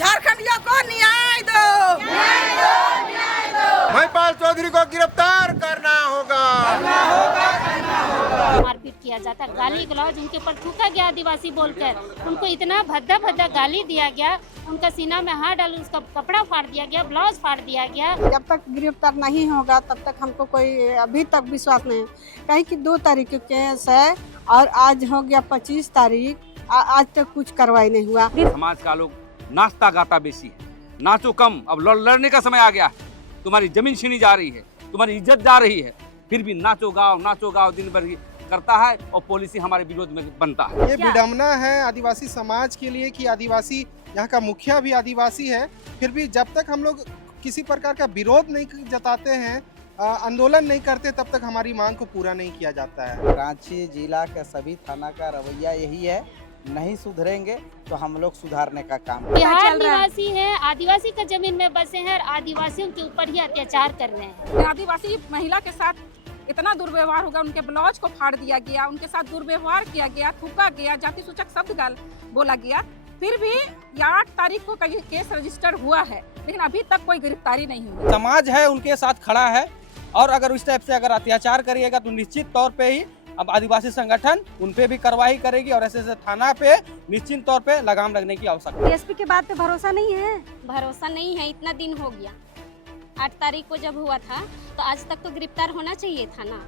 झारखंडियों को न्याय दो, न्याय दो, न्याय दो। महिपाल चौधरी को गिरफ्तार करना होगा। मारपीट किया जाता, गाली गलौज उनके ऊपर थूका गया आदिवासी बोलकर, उनको इतना भद्दा भद्दा गाली दिया गया, उनका सीना में हाथ डाल उसका कपड़ा फाड़ दिया गया, ब्लाउज फाड़ दिया गया। जब तक गिरफ्तार नहीं होगा तब तक हमको कोई अभी तक विश्वास नहीं, कहीं कि 2 तारीख के केस है और आज हो गया 25 तारीख, आज तक कुछ कार्रवाई नहीं हुआ। समाज का लोग नाचता गाता बेसी है, नाचो कम, अब लड़ने का समय आ गया है। तुम्हारी जमीन छीनी जा रही है, तुम्हारी इज्जत जा रही है, फिर भी नाचो गाओ दिन भर करता है और पॉलिसी हमारे विरोध में बनता है। ये विडम्बना है आदिवासी समाज के लिए कि आदिवासी, यहाँ का मुखिया भी आदिवासी है, फिर भी जब तक हम लोग किसी प्रकार का विरोध नहीं जताते हैं, आंदोलन नहीं करते, तब तक हमारी मांग को पूरा नहीं किया जाता है। रांची जिला का सभी थाना का रवैया यही है, नहीं सुधरेंगे तो हम लोग सुधारने का काम बिहार निवासी है, आदिवासी का जमीन में बसे हैं और आदिवासियों के ऊपर ही अत्याचार कर रहे हैं। आदिवासी महिला के साथ इतना दुर्व्यवहार होगा, उनके ब्लाउज को फाड़ दिया गया, उनके साथ दुर्व्यवहार किया गया, थूका गया, जाति सूचक शब्द बोला गया। फिर भी 8 तारीख को केस रजिस्टर हुआ है, लेकिन अभी तक कोई गिरफ्तारी नहीं हुई। समाज है उनके साथ खड़ा है और अगर इस टाइप से अगर अत्याचार करिएगा तो निश्चित तौर पे ही अब आदिवासी संगठन उन पे भी कार्रवाई करेगी और ऐसे थाना पे निश्चित तौर पे लगाम लगने की आवश्यकता है। डीएसपी के बात पे भरोसा नहीं है, भरोसा नहीं है, इतना दिन हो गया। 8 तारीख को जब हुआ था तो आज तक तो गिरफ्तार होना चाहिए था ना।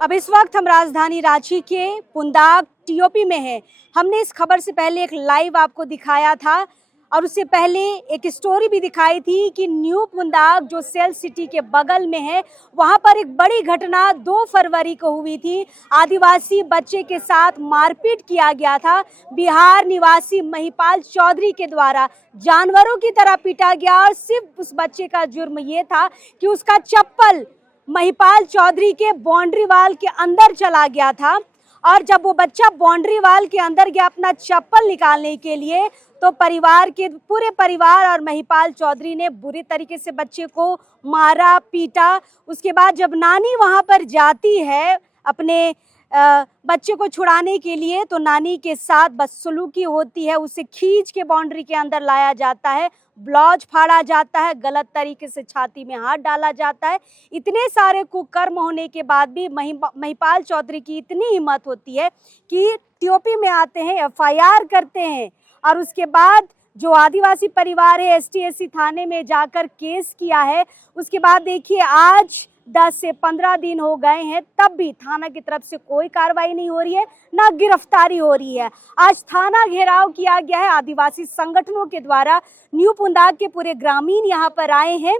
अब इस वक्त हम राजधानी रांची के पुंदाग टीओपी में हैं। हमने इस खबर से पहले एक लाइव आपको दिखाया था और उससे पहले एक स्टोरी भी दिखाई थी कि न्यू पुंदाग जो सेल सिटी के बगल में है, वहां पर एक बड़ी घटना 2 फरवरी को हुई थी। आदिवासी बच्चे के साथ मारपीट किया गया था। बिहार निवासी महिपाल चौधरी के द्वारा जानवरों की तरह पीटा गया और सिर्फ उस बच्चे का जुर्म ये था कि उसका चप्पल महिपाल चौधरी के बाउंड्री वाल के अंदर चला गया था और जब वो बच्चा बाउंड्री वाल के अंदर गया अपना चप्पल निकालने के लिए तो पूरे परिवार और महिपाल चौधरी ने बुरी तरीके से बच्चे को मारा पीटा। उसके बाद जब नानी वहां पर जाती है अपने बच्चे को छुड़ाने के लिए तो नानी के साथ बदसलूकी होती है, उसे खींच के बाउंड्री के अंदर लाया जाता है, ब्लाउज फाड़ा जाता है, गलत तरीके से छाती में हाथ डाला जाता है। इतने सारे कुकर्म होने के बाद भी महिपाल चौधरी की इतनी हिम्मत होती है कि टीओपी में आते हैं, एफआईआर करते हैं और उसके बाद जो आदिवासी परिवार है एसटी/एससी थाने में जाकर केस किया है। उसके बाद देखिए आज 10 से 15 दिन हो गए हैं, तब भी थाना की तरफ से कोई कार्रवाई नहीं हो रही है, ना गिरफ्तारी हो रही है। आज थाना घेराव किया गया है आदिवासी संगठनों के द्वारा। न्यू पुंदाग के पूरे ग्रामीण यहाँ पर आए हैं।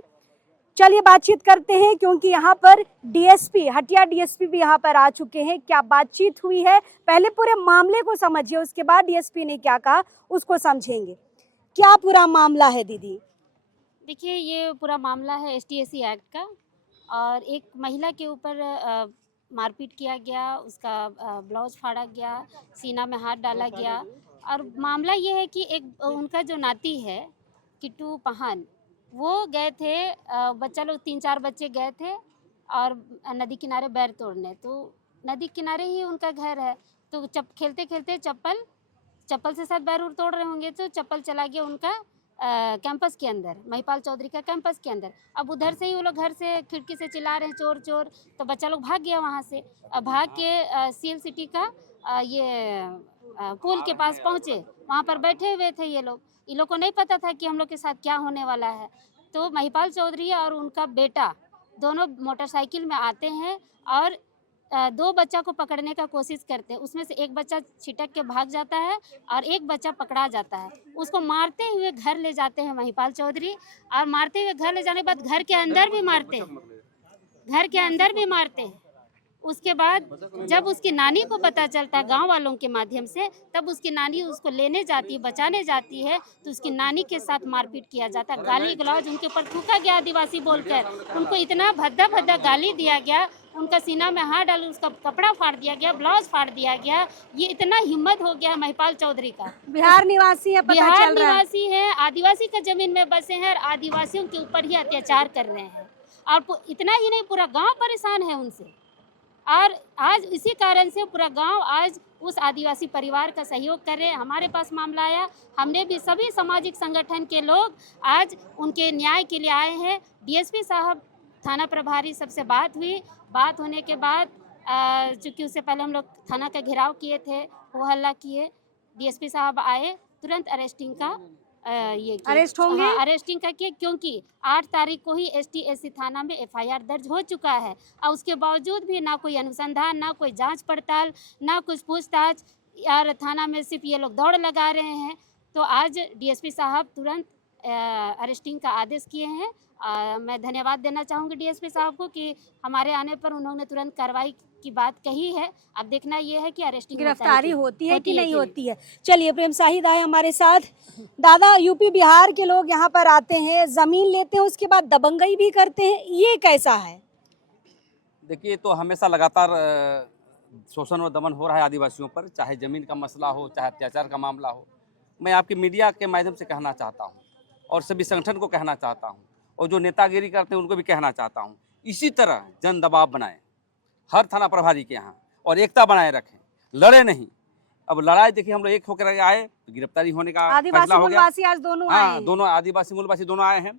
चलिए बातचीत करते हैं क्योंकि यहाँ पर डीएसपी, हटिया डीएसपी भी यहाँ पर आ चुके हैं। क्या बातचीत हुई है, पहले पूरे मामले को समझिए, उसके बाद डीएसपी ने क्या कहा उसको समझेंगे। क्या पूरा मामला है दीदी? देखिए ये पूरा मामला है एसटी/एससी एक्ट का और एक महिला के ऊपर मारपीट किया गया, उसका ब्लाउज फाड़ा गया, सीना में हाथ डाला गया। और मामला ये है कि एक उनका जो नाती है किट्टू पहान, वो गए थे, बच्चा लोग 3-4 बच्चे गए थे और नदी किनारे बैर तोड़ने, तो नदी किनारे ही उनका घर है, तो खेलते खेलते चप्पल से शायद बैर तोड़ रहे होंगे तो चप्पल चला गया उनका कैंपस के अंदर, महिपाल चौधरी का कैंपस के अंदर। अब उधर से ही वो लोग घर से खिड़की से चिल्ला रहे हैं चोर चोर, तो बच्चा लोग भाग गया वहाँ से। अब भाग के सेल सिटी का पुल के पास पहुँचे, वहाँ पर बैठे हुए थे ये लोग। इन लोग को नहीं पता था कि हम लोग के साथ क्या होने वाला है। तो महिपाल चौधरी और उनका बेटा दोनों मोटरसाइकिल में आते हैं और 2 बच्चा को पकड़ने का कोशिश करते हैं। उसमें से एक बच्चा छिटक के भाग जाता है और एक बच्चा पकड़ा जाता है। उसको मारते हुए घर ले जाते हैं महिपाल चौधरी और मारते हुए घर ले जाने के बाद घर के अंदर भी मारते हैं। उसके बाद जब उसकी नानी को पता चलता है गांव वालों के माध्यम से, तब उसकी नानी उसको लेने जाती है, बचाने जाती है, तो उसकी नानी के साथ मारपीट किया जाता है। गाली गलौज उनके ऊपर थूका गया आदिवासी बोलकर, उनको इतना भद्दा भद्दा गाली दिया गया, उनका सीना में हाथ डाल उसका कपड़ा फाड़ दिया गया, ब्लाउज फाड़ दिया गया। ये इतना हिम्मत हो गया महिपाल चौधरी का। बिहार निवासी है, बिहार निवासी है, आदिवासी का जमीन में बसे हैं और आदिवासियों के ऊपर ही अत्याचार कर रहे हैं। और इतना ही नहीं, पूरा गाँव परेशान है उनसे। और आज इसी कारण से पूरा गांव आज उस आदिवासी परिवार का सहयोग करें। हमारे पास मामला आया, हमने भी सभी सामाजिक संगठन के लोग आज उनके न्याय के लिए आए हैं। डीएसपी साहब, थाना प्रभारी सबसे बात हुई। बात होने के बाद चूँकि उससे पहले हम लोग थाना का घेराव किए थे, वो हल्ला किए, डीएसपी साहब आए, तुरंत अरेस्टिंग का अरेस्ट होंगे? हाँ, अरेस्टिंग का किए, क्योंकि 8 तारीख को ही STSC थाना में FIR दर्ज हो चुका है और उसके बावजूद भी ना कोई अनुसंधान, ना कोई जांच पड़ताल, ना कुछ पूछताछ, यार थाना में सिर्फ ये लोग दौड़ लगा रहे हैं। तो आज डीएसपी साहब तुरंत अरेस्टिंग का आदेश किए हैं। मैं धन्यवाद देना चाहूँगी डीएसपी साहब को कि हमारे आने पर उन्होंने तुरंत कार्रवाई की बात कही है। अब देखना ये है कि अरेस्टिंग गिरफ्तारी होती है कि नहीं होती है। चलिए, प्रेम शाहिद आए हमारे साथ। दादा, यूपी बिहार के लोग यहाँ पर आते हैं, जमीन लेते हैं, उसके बाद दबंगई भी करते हैं, ये कैसा है? देखिए, तो हमेशा लगातार शोषण और दमन हो रहा है आदिवासियों पर, चाहे ज़मीन का मसला हो, चाहे अत्याचार का मामला हो। मैं आपकी मीडिया के माध्यम से कहना चाहता हूँ और सभी संगठन को कहना चाहता हूँ और जो नेतागिरी करते हैं उनको भी कहना चाहता हूँ, इसी तरह जन दबाव बनाएं हर थाना प्रभारी के यहाँ और एकता बनाए रखें, लड़े नहीं। अब लड़ाई देखिए, हम लोग एक होकर आए तो गिरफ्तारी होने का फैसला हो गया। आज दोनों आए हैं। दोनों आदिवासी मूलवासी दोनों आए हैं।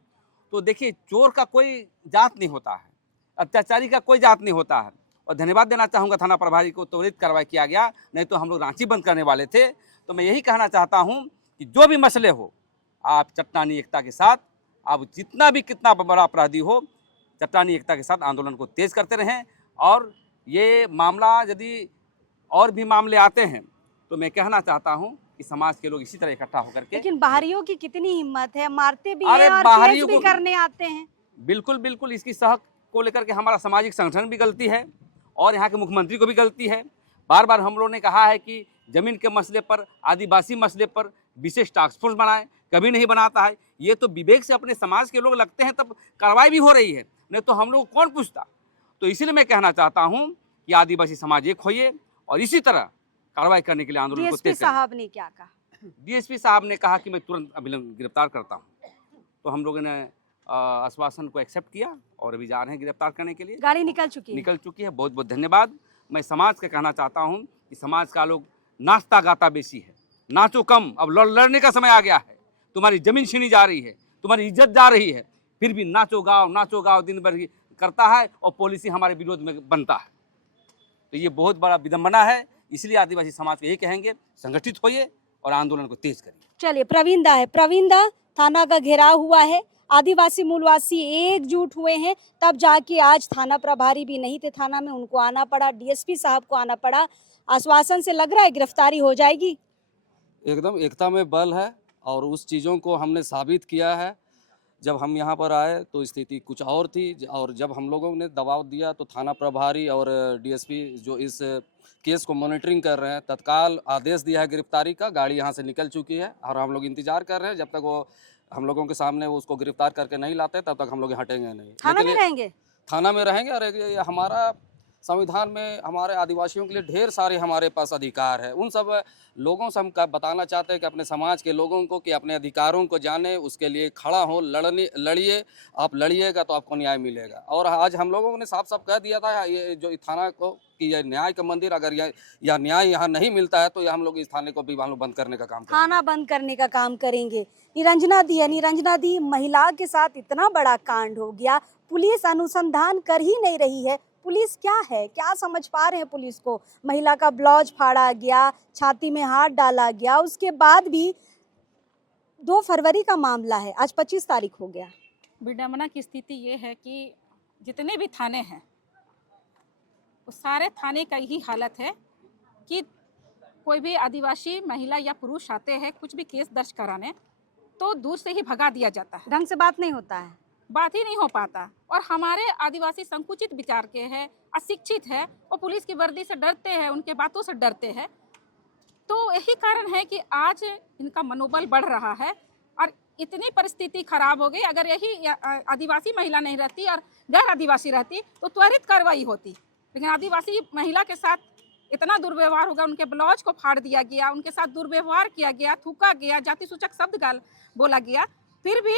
तो देखिए, चोर का कोई जात नहीं होता है, अत्याचारी का कोई जात नहीं होता है। और धन्यवाद देना चाहूँगा थाना प्रभारी को, त्वरित कार्रवाई किया गया, नहीं तो हम लोग रांची बंद करने वाले थे। तो मैं यही कहना चाहता हूँ कि जो भी मसले हो, आप चट्टानी एकता के साथ, आप जितना भी कितना बड़ा अपराधी हो, चट्टानी एकता के साथ आंदोलन को तेज करते रहें। और ये मामला यदि और भी मामले आते हैं तो मैं कहना चाहता हूं कि समाज के लोग इसी तरह इकट्ठा होकर के। लेकिन बाहरियों की कितनी हिम्मत है, मारते भी अरे हैं और बाहरियों केस भी करने आते हैं। बिल्कुल बिल्कुल, इसकी सहक को लेकर के हमारा सामाजिक संगठन भी गलती है और यहाँ के मुख्यमंत्री को भी गलती है। बार बार हम लोगों ने कहा है कि जमीन के मसले पर, आदिवासी मसले पर विशेष टास्क फोर्स बनाए, कभी नहीं बनाता है। ये तो विवेक से अपने समाज के लोग लगते हैं तब कार्रवाई भी हो रही है, नहीं तो हम लोग कौन पूछता। तो इसीलिए मैं कहना चाहता हूँ कि आदिवासी समाज एक होइए और इसी तरह कार्रवाई करने के लिए आंदोलन को तेज करें। डीएसपी साहब ने क्या कहा? डीएसपी साहब ने कहा कि मैं तुरंत अभिलंब गिरफ्तार करता हूँ। तो हम लोगों ने आश्वासन को एक्सेप्ट किया और अभी जा रहे हैं गिरफ्तार करने के लिए। गाड़ी निकल चुकी है। बहुत बहुत धन्यवाद। मैं समाज का कहना चाहता हूँ कि समाज का लोग नाचता गाता बेसी है, नाचो कम, अब लड़ने का समय आ गया है। तुम्हारी जमीन छीनी जा रही है, तुम्हारी इज्जत जा रही है, फिर भी नाचो गाओ दिन भर करता है और पॉलिसी हमारे विरोध में बनता है। तो ये बहुत बड़ा विडंबना है। इसलिए आदिवासी समाज को यही कहेंगे, संगठित होइए और आंदोलन को तेज करिए। चलिए, प्रवीण है। प्रवीण, थाना का घेराव हुआ है, आदिवासी मूलवासी एकजुट हुए हैं, तब जाके आज थाना प्रभारी भी नहीं थे थाना में, उनको आना पड़ा, डीएसपी साहब को आना पड़ा। आश्वासन से लग रहा है गिरफ्तारी हो जाएगी। एकदम एकता में बल है और उस चीज़ों को हमने साबित किया है। जब हम यहाँ पर आए तो स्थिति कुछ और थी और जब हम लोगों ने दबाव दिया तो थाना प्रभारी और डीएसपी जो इस केस को मॉनिटरिंग कर रहे हैं, तत्काल आदेश दिया है गिरफ्तारी का। गाड़ी यहाँ से निकल चुकी है और हम लोग इंतजार कर रहे हैं जब तक वो हम लोगों के सामने वो उसको गिरफ्तार करके नहीं लाते तब तक हम लोग हटेंगे नहीं। थाना में रहेंगे? थाना में रहेंगे। और ये हमारा संविधान में हमारे आदिवासियों के लिए ढेर सारे हमारे पास अधिकार है। उन सब लोगों से हम बताना चाहते हैं कि अपने समाज के लोगों को कि अपने अधिकारों को जाने, उसके लिए खड़ा हो, लड़िए। आप लड़िएगा तो आपको न्याय मिलेगा। और आज हम लोगों ने साफ साफ कह दिया था ये जो थाना को कि यह न्याय का मंदिर, अगर यह न्याय यहाँ नहीं मिलता है तो हम लोग इस थाने को भी बंद करने का काम करेंगे। थाना बंद करने का काम करेंगे। निरंजना दी है। निरंजना दी, महिला के साथ इतना बड़ा कांड हो गया, पुलिस अनुसंधान कर ही नहीं रही है। पुलिस क्या है, क्या समझ पा रहे हैं पुलिस को? महिला का ब्लाउज फाड़ा गया, छाती में हाथ डाला गया, उसके बाद भी 2 फरवरी का मामला है, आज 25 तारीख हो गया। विडंबना की स्थिति ये है कि जितने भी थाने हैं उस सारे थाने का यही हालत है कि कोई भी आदिवासी महिला या पुरुष आते हैं कुछ भी केस दर्ज कराने तो दूर से ही भगा दिया जाता है। ढंग से बात नहीं होता है, बात ही नहीं हो पाता। और हमारे आदिवासी संकुचित विचार के हैं, अशिक्षित है, वो पुलिस की वर्दी से डरते हैं, उनके बातों से डरते हैं। तो यही कारण है कि आज इनका मनोबल बढ़ रहा है और इतनी परिस्थिति खराब हो गई। अगर यही आदिवासी महिला नहीं रहती और गैर आदिवासी रहती तो त्वरित कार्रवाई होती, लेकिन आदिवासी महिला के साथ इतना दुर्व्यवहार होगा, उनके ब्लाउज को फाड़ दिया गया, उनके साथ दुर्व्यवहार किया गया, थूका गया, जाति सूचक शब्द गाल बोला गया। फिर भी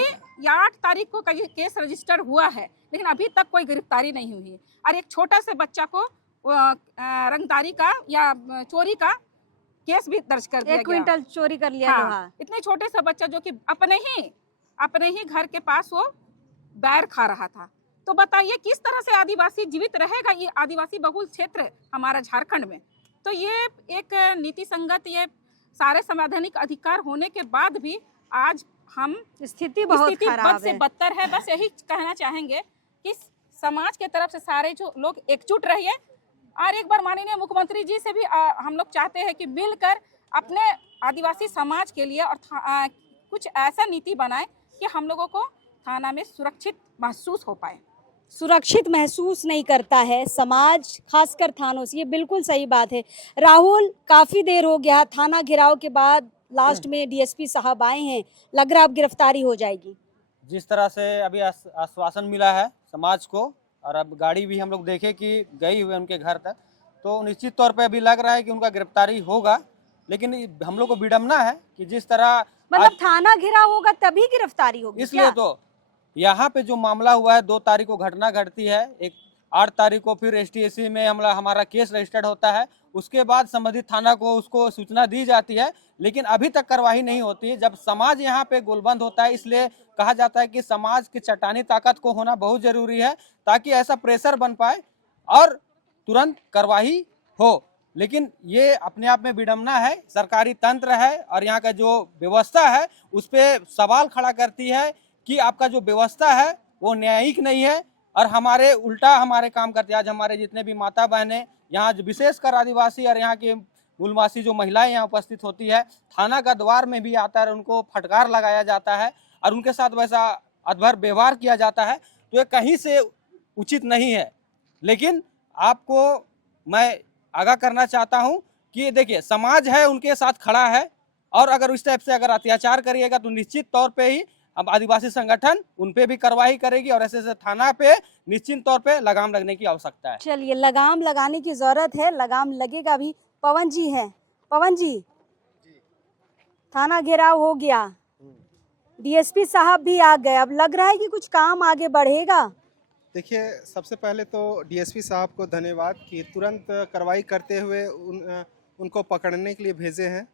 8 तारीख को केस रजिस्टर हुआ है लेकिन अभी तक कोई गिरफ्तारी नहीं हुई है। और एक छोटा से बच्चा को रंगदारी का या चोरी का केस भी दर्ज कर दिया 1 क्विंटल चोरी कर लिया हाँ, लोहा। इतने छोटे से बच्चा जो कि अपने ही घर के पास वो बैर खा रहा था। तो बताइए किस तरह से आदिवासी जीवित रहेगा, ये आदिवासी बहुल क्षेत्र हमारा झारखंड में। तो ये एक नीति संगत, ये सारे संवैधानिक अधिकार होने के बाद भी आज हम स्थिति बहुत बद खराब से है। बदतर है। बस यही कहना चाहेंगे कि समाज के तरफ से सारे जो लोग एकजुट रहिए, और एक बार माननीय मुख्यमंत्री जी से भी हम लोग चाहते हैं कि मिलकर अपने आदिवासी समाज के लिए और कुछ ऐसा नीति बनाए कि हम लोगों को थाना में सुरक्षित महसूस हो पाए। सुरक्षित महसूस नहीं करता है समाज, खासकर थानों से, ये बिल्कुल सही बात है। राहुल, काफी देर हो गया थाना घेराव के बाद लास्ट में डीएसपी साहब आए हैं, लग रहा है अब गिरफ्तारी हो जाएगी। जिस तरह से अभी आश्वासन मिला है समाज को, और अब गाड़ी भी हम लोग देखे कि गई हुई उनके घर तक, तो निश्चित तौर पे अभी लग रहा है कि उनका गिरफ्तारी होगा। लेकिन हम लोग को विडम्बना है कि जिस तरह मतलब थाना घेराव होगा तभी गिरफ्तारी होगी इसलिए क्या? तो यहाँ पे जो मामला हुआ है 2 तारीख को घटना घटती है, 8 तारीख को फिर STSC में हमारा केस रजिस्टर्ड होता है, उसके बाद संबंधित थाना को उसको सूचना दी जाती है, लेकिन अभी तक कार्रवाई नहीं होती। जब समाज यहाँ पे गोलबंद होता है, इसलिए कहा जाता है कि समाज की चट्टानी ताकत को होना बहुत जरूरी है ताकि ऐसा प्रेशर बन पाए और तुरंत कार्रवाई हो। लेकिन ये अपने आप में विडम्बना है, सरकारी तंत्र है और यहाँ का जो व्यवस्था है उस पर सवाल खड़ा करती है कि आपका जो व्यवस्था है वो न्यायिक नहीं है और हमारे उल्टा हमारे काम करते हैं। आज हमारे जितने भी माता बहनें यहाँ विशेषकर आदिवासी और यहाँ के मूलवासी जो महिलाएं यहाँ उपस्थित होती है, थाना का द्वार में भी आता है, उनको फटकार लगाया जाता है और उनके साथ वैसा अधभर व्यवहार किया जाता है, तो ये कहीं से उचित नहीं है। लेकिन आपको मैं आगाह करना चाहता हूँ कि देखिए समाज है उनके साथ खड़ा है, और अगर इस टाइप से अगर अत्याचार करिएगा तो निश्चित तौर पे ही अब आदिवासी संगठन उन पे भी कार्रवाई करेगी और ऐसे थाना पे निश्चित तौर पे लगाम लगने की आवश्यकता है। चलिए, लगाम लगाने की जरूरत है, लगाम लगेगा भी। पवन जी है, पवन जी, थाना घेराव हो गया, डीएसपी साहब भी आ गए, अब लग रहा है कि कुछ काम आगे बढ़ेगा। देखिए, सबसे पहले तो डीएसपी साहब को धन्यवाद कि तुरंत कार्रवाई करते हुए उनको पकड़ने के लिए भेजे हैं,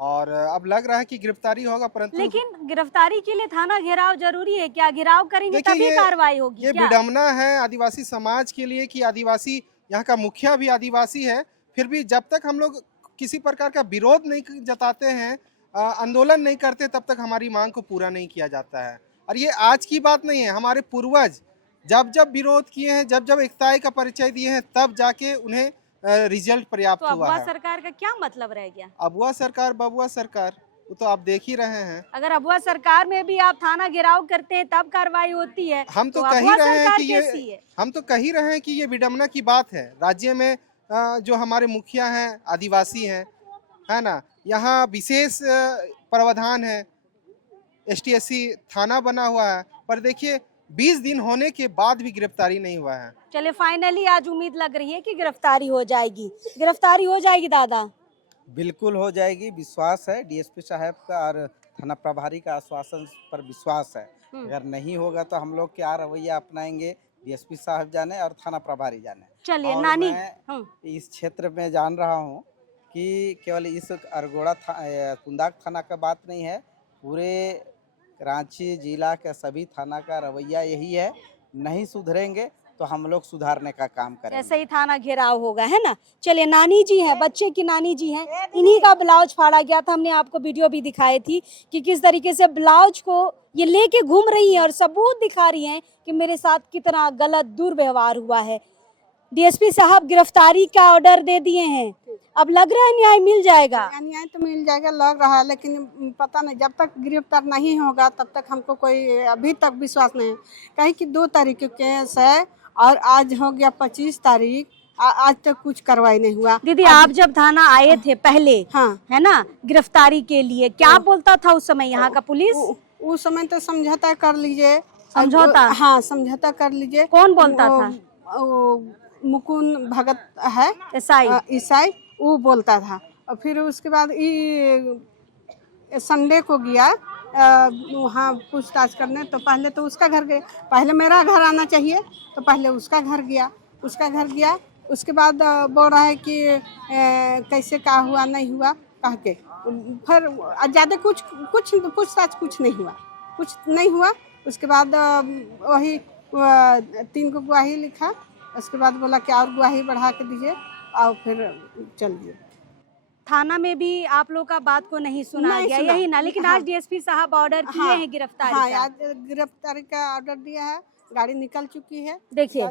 और अब लग रहा है कि गिरफ्तारी होगा। परंतु लेकिन गिरफ्तारी के लिए थाना घेराव जरूरी है क्या? घेराव करेंगे तभी कार्रवाई होगी ये क्या? विडम्बना है आदिवासी समाज के लिए कि आदिवासी, यहाँ का मुखिया भी आदिवासी है, फिर भी जब तक हम लोग किसी प्रकार का विरोध नहीं जताते हैं, आंदोलन नहीं करते, तब तक हमारी मांग को पूरा नहीं किया जाता है। और ये आज की बात नहीं है, हमारे पूर्वज जब जब विरोध किए हैं, जब जब एकताई का परिचय दिए हैं, तब जाके उन्हें रिजल्ट पर्याप्त तो हुआ है। सरकार का क्या मतलब रह गया? अबुआ सरकार बबुआ सरकार, वो तो आप देख ही रहे हैं। अगर अबुआ सरकार में भी आप थाना घेराव करते हैं तब कार्रवाई होती है, हम तो कह ही रहे हैं कि ये विडम्बना की बात है। राज्य में जो हमारे मुखिया हैं आदिवासी हैं, है ना, यहाँ विशेष प्रावधान है, STSC थाना बना हुआ है, पर देखिए 20 दिन होने के बाद भी गिरफ्तारी नहीं हुआ है। चले, फाइनली आज उम्मीद लग रही है कि गिरफ्तारी हो जाएगी। गिरफ्तारी हो जाएगी दादा? बिल्कुल हो जाएगी, विश्वास है डीएसपी साहब का और थाना प्रभारी का आश्वासन पर विश्वास है। अगर नहीं होगा तो हम लोग क्या रवैया अपनाएंगे, डीएसपी साहब जाने और थाना प्रभारी जाने। चलिए नानी, इस क्षेत्र में जान रहा हूँ कि केवल इस अरगोड़ा कुंदाक थाना का बात नहीं है, पूरे रांची जिला के सभी थाना का रवैया यही है, नहीं सुधरेंगे तो हम लोग सुधारने का काम करेंगे। ऐसे ही थाना घेराव होगा, है ना। चलिए, नानी जी है, बच्चे की नानी जी हैं, इन्हीं का ब्लाउज फाड़ा गया था। हमने आपको वीडियो भी दिखाई थी कि किस तरीके से ब्लाउज को ये लेके घूम रही हैं और सबूत दिखा रही हैं कि मेरे साथ कितना गलत दुर्व्यवहार हुआ है। डीएसपी साहब गिरफ्तारी का ऑर्डर दे दिए हैं, अब लग रहा है न्याय मिल जाएगा। न्याय तो मिल जाएगा लग रहा है, लेकिन पता नहीं, जब तक गिरफ्तार नहीं होगा तब तक हमको कोई अभी तक विश्वास नहीं है। कहीं कि 2 तारीख के केस है और आज हो गया 25 तारीख, आज तक कुछ कार्रवाई नहीं हुआ। दीदी, आप जब थाना आए थे पहले, हाँ, है ना, गिरफ्तारी के लिए क्या बोलता था उस समय यहाँ का पुलिस? उस समय तो समझौता कर लीजिए। समझौता? हाँ, समझौता कर लीजिए। कौन बोलता था? मुकुंद भगत है, ईसाई, वो बोलता था। और फिर उसके बाद संडे को गया वहाँ पूछताछ करने, तो पहले तो उसका घर गए, पहले मेरा घर आना चाहिए, तो पहले उसका घर गया, उसके बाद बोल रहा है कि कैसे क्या हुआ नहीं हुआ, कह के फिर ज़्यादा कुछ पूछताछ कुछ नहीं हुआ। उसके बाद वही 3 को गवाही लिखा। उसके बाद बोला कि और गवाही बढ़ा के दीजिए और फिर चल दिए। थाना में भी आप लोग का बात को नहीं सुना गया, यही ना? लेकिन आज डीएसपी साहब ऑर्डर किए हैं गिरफ्तारी का। हाँ, आज गिरफ्तारी का ऑर्डर दिया है। गाड़ी निकल चुकी है। देखिए,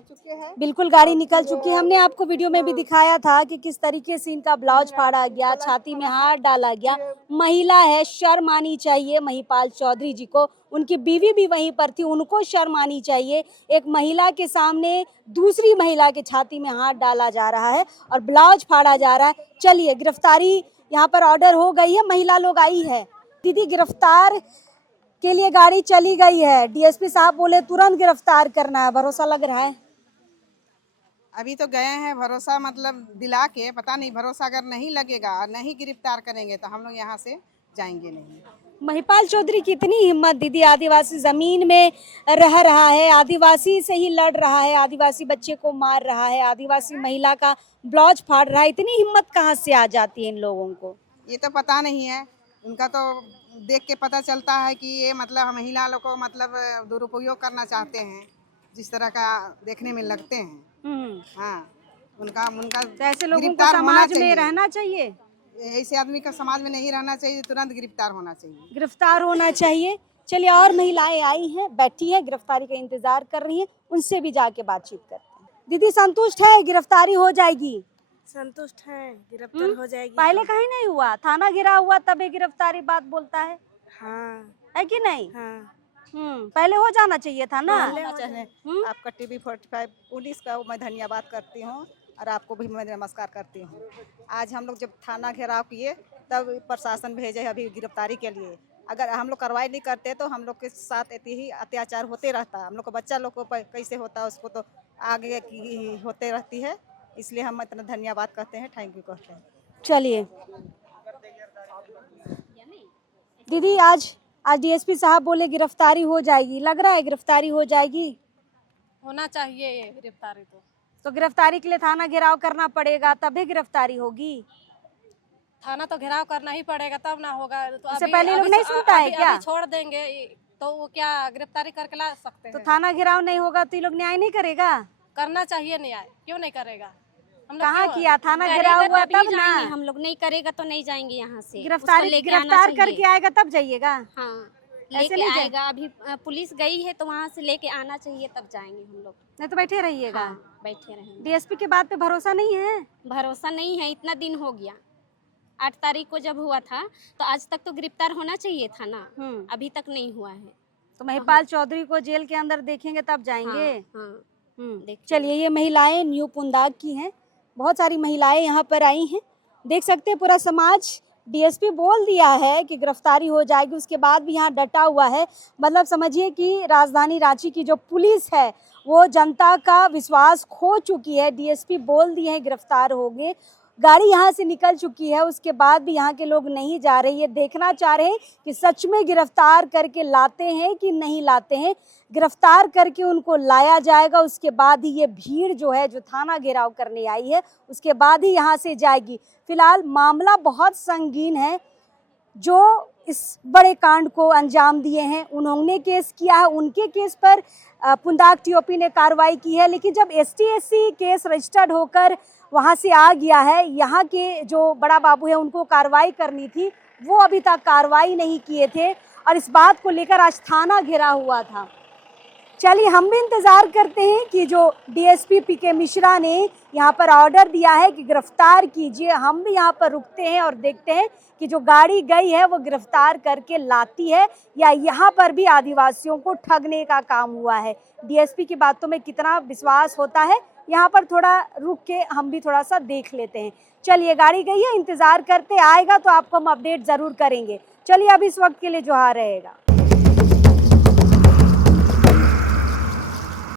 बिल्कुल गाड़ी निकल चुकी है। हमने आपको वीडियो में भी दिखाया था कि किस तरीके से इनका ब्लाउज फाड़ा गया, छाती में हाथ डाला गया। महिला है, शर्म आनी चाहिए महिपाल चौधरी जी को। उनकी बीवी भी वहीं पर थी, उनको शर्म आनी चाहिए। एक महिला के सामने दूसरी महिला के छाती में हाथ डाला जा रहा है और ब्लाउज फाड़ा जा रहा है। चलिए, गिरफ्तारी यहाँ पर ऑर्डर हो गई है, महिला लोग आई है। दीदी, गिरफ्तार के लिए गाड़ी चली गई है, डीएसपी साहब बोले तुरंत गिरफ्तार करना है, भरोसा लग रहा है? अभी तो गए हैं, भरोसा मतलब दिला के, पता नहीं भरोसा अगर नहीं लगेगा, नहीं गिरफ्तार करेंगे तो हम लोग यहाँ से जाएंगे नहीं। महिपाल चौधरी की इतनी हिम्मत दीदी, आदिवासी जमीन में रह रहा है, आदिवासी से ही लड़ रहा है, आदिवासी बच्चे को मार रहा है, आदिवासी महिला का ब्लाउज फाड़ रहा है। इतनी हिम्मत कहाँ से आ जाती है इन लोगों को? ये तो पता नहीं है, उनका तो देख के पता चलता है कि ये मतलब महिला लोग को मतलब दुरुपयोग करना चाहते हैं, जिस तरह का देखने में लगते हैं। हाँ, उनका तो ऐसे लोगों को समाज में रहना चाहिए, ऐसे आदमी का समाज में नहीं रहना चाहिए, तुरंत गिरफ्तार होना चाहिए। गिरफ्तार होना चाहिए। चलिए, और महिलाएं आई हैं, बैठी है, गिरफ्तारी का इंतजार कर रही हैं, उनसे भी जाके बातचीत करते हैं। दीदी, संतुष्ट है गिरफ्तारी हो जाएगी? संतुष्ट है, गिरफ्तार हो जाएगी। पहले कहीं नहीं हुआ, थाना घिरा हुआ तभी गिरफ्तारी बात बोलता है। हाँ, है कि नहीं? हाँ। पहले हो जाना चाहिए था ना। आपका टीवी 45 पुलिस का मैं धन्यवाद करती हूँ और आपको भी मैं नमस्कार करती हूँ। आज हम लोग जब थाना घेराव किए तब प्रशासन भेजे अभी गिरफ्तारी के लिए। अगर हम लोग कार्रवाई नहीं करते तो हम लोग के साथ ऐसे ही अत्याचार होते रहता। हम लोग को बच्चा लोग को कैसे होता है उसको तो आगे की होते रहती है, इसलिए हम इतना धन्यवाद कहते हैं, थैंक यू कहते हैं। चलिए दीदी, आज डीएसपी साहब बोले गिरफ्तारी हो जाएगी, लग रहा है गिरफ्तारी हो जाएगी? होना चाहिए ये गिरफ्तारी तो गिरफ्तारी के लिए थाना घेराव करना पड़ेगा, तभी गिरफ्तारी होगी। थाना तो घेराव करना ही पड़ेगा, तब ना होगा। तो इससे पहले लोग नहीं सुनता है क्या? छोड़ देंगे तो वो क्या गिरफ्तारी करके ला सकते हैं? तो थाना घेराव नहीं होगा तो ये लोग न्याय नहीं करेगा? करना चाहिए न्याय, क्यों नहीं करेगा? कहाँ किया? थाना घेराव हुआ तब ना। हम लोग नहीं करेगा तो नहीं जाएंगे यहाँ से। गिरफ्तार करके आएगा तब जाइएगा। हाँ, लेके आएगा। अभी पुलिस गई है तो वहाँ से लेके आना चाहिए, तब जाएंगे हम लोग। नहीं तो बैठे रहिएगा। हाँ, बैठे रहेंगे। डीएसपी के बात पे भरोसा नहीं है? भरोसा नहीं है, इतना दिन हो गया। 8 तारीख को जब हुआ था तो आज तक तो गिरफ्तार होना चाहिए था ना, अभी तक नहीं हुआ है। तो महिपाल चौधरी को जेल के अंदर देखेंगे तब जाएंगे। हाँ। चलिए, ये महिलाएं न्यू पुंदाग की हैं, बहुत सारी महिलाएं यहाँ पर आई हैं। देख सकते हैं पूरा समाज, डीएसपी बोल दिया है कि गिरफ्तारी हो जाएगी, उसके बाद भी यहाँ डटा हुआ है। मतलब समझिए कि राजधानी रांची की जो पुलिस है वो जनता का विश्वास खो चुकी है। डीएसपी बोल दिए हैं गिरफ्तार होंगे, गाड़ी यहाँ से निकल चुकी है, उसके बाद भी यहाँ के लोग नहीं जा रहे। ये देखना चाह रहे हैं कि सच में गिरफ्तार करके लाते हैं कि नहीं लाते हैं। गिरफ्तार करके उनको लाया जाएगा, उसके बाद ही ये भीड़ जो है, जो थाना घेराव करने आई है, उसके बाद ही यहाँ से जाएगी। फिलहाल मामला बहुत संगीन है। जो इस बड़े कांड को अंजाम दिए हैं उन्होंने केस किया है, उनके केस पर पुंदाग टीओपी ने कार्रवाई की है। लेकिन जब एसटीएससी केस रजिस्टर्ड होकर वहाँ से आ गया है, यहाँ के जो बड़ा बाबू है उनको कार्रवाई करनी थी, वो अभी तक कार्रवाई नहीं किए थे और इस बात को लेकर आज थाना घेरा हुआ था। चलिए, हम भी इंतज़ार करते हैं कि जो डीएसपी पीके मिश्रा ने यहाँ पर ऑर्डर दिया है कि गिरफ्तार कीजिए, हम भी यहाँ पर रुकते हैं और देखते हैं कि जो गाड़ी गई है वो गिरफ्तार करके लाती है या यहाँ पर भी आदिवासियों को ठगने का काम हुआ है। डीएसपी की बातों में कितना विश्वास होता है, यहाँ पर थोड़ा रुक के हम भी थोड़ा सा देख लेते हैं। चलिए, गाड़ी गई है, इंतज़ार करते, आएगा तो आपको हम अपडेट ज़रूर करेंगे। चलिए, अब इस वक्त के लिए जोहार रहेगा।